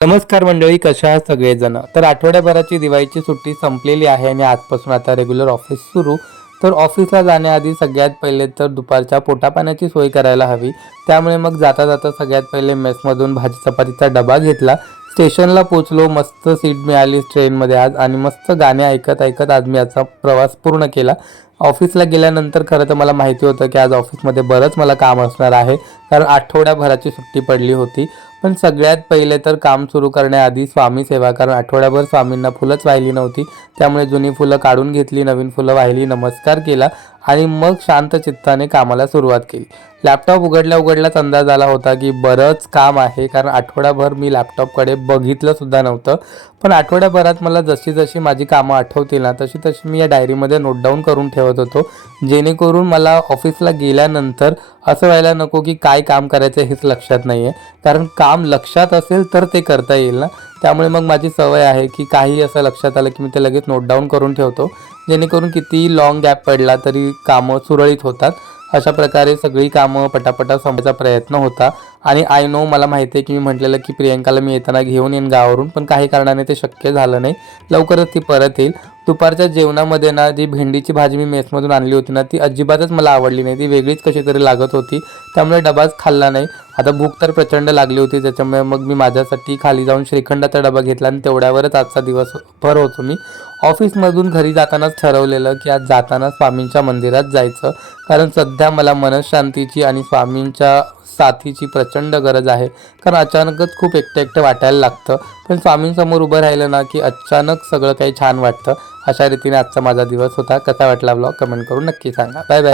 नमस्कार मंडळी, कशा आहात सगळेजण. तर आठवड्याभराची दिवाळीची सुट्टी संपलेली आहे आणि आजपासून आता रेग्युलर ऑफिस सुरू. तर ऑफिसला जाण्याआधी सगळ्यात पहिले तर दुपारच्या पोटापाण्याची सोय करायला हवी. त्यामुळे मग जाता जाता सगळ्यात पहिले मेसमधून भाजी चपातीचा डबा घेतला. स्टेशनला पोचलो, मस्त सीट मिळाली ट्रेनमध्ये आज आणि मस्त गाणे ऐकत ऐकत आज मी याचा प्रवास पूर्ण केला. ऑफिसला गेल्यानंतर खरं तर मला माहिती होतं की आज ऑफिसमध्ये बरंच मला काम असणार आहे, कारण आठवड्याभराची सुट्टी पडली होती. पण सगळ्यात पहिले तर काम सुरू करण्याआधी स्वामी सेवा, कारण आठवड्याभर स्वामींना फुलंच वाहिली नव्हती. त्यामुळे जुनी फुलं काढून घेतली, नवीन फुलं वाहिली, नमस्कार केला आणि मग शांत चित्ताने कामाला सुरुवात केली. लॅपटॉप उघडल्याच अंदाज आला होता की बरंच काम आहे, कारण आठवड्याभर मी लॅपटॉपकडे बघितलं सुद्धा नव्हतं. पण आठवड्याभरात मला जशी जशी माझी कामं आठवतील ना तशी तशी मी या डायरीमध्ये नोट डाऊन करून ठेवत होतो, जेणेकरून मला ऑफिसला गेल्यानंतर असं व्हायला नको की काय काम करायचं हेच लक्षात नाही आहे. कारण काम लक्षात असेल तर ते करता येईल ना. त्यामुळे मग माझी सवय आहे की काही असं लक्षात आलं की मी ते लगेच नोट डाऊन करून ठेवतो, जेणेकरून कितीही लॉंग गॅप पडला तरी कामं सुरळीत होतात. अशा प्रकारे सगळी कामं पटापटा संपवायचा प्रयत्न होता. आणि आय नो, मला माहिती आहे की मी म्हटलेलं की प्रियंकाला मी येताना घेऊन येईन गावावरून, पण काही कारणाने ते शक्य झालं नाही. लवकरच ती परत येईल. दुपारच्या जेवणामध्ये ना जी भेंडीची भाजी मी मेसमधून आणली होती ना ती अजिबातच मला आवडली नाही. ती वेगळीच कशी तरी लागत होती, त्यामुळे डबाच खाल्ला नाही. आता भूक तर प्रचंड लागली होती, त्याच्यामुळे मग मी माझ्यासाठी खाली जाऊन श्रीखंडाचा डबा घेतला आणि तेवढ्यावरच आजचा दिवस भर होतो मी. ऑफिसमधून घरी जातानाच ठरवलेलं की आज जाताना स्वामींच्या मंदिरात जायचं, कारण सध्या मला मनशांतीची आणि स्वामींच्या साथीची प्रचंड गरज आहे. कारण अचानकच खूप एकटं एकटं वाटायला लागतं, पण स्वामींसमोर उभं राहिलं ना की अचानक सगळं काही छान वाटतं. अशा रीतीने आजचा माझा दिवस होता. कसा वाटला व्लॉग कमेंट करून नक्की सांगा. Bye bye.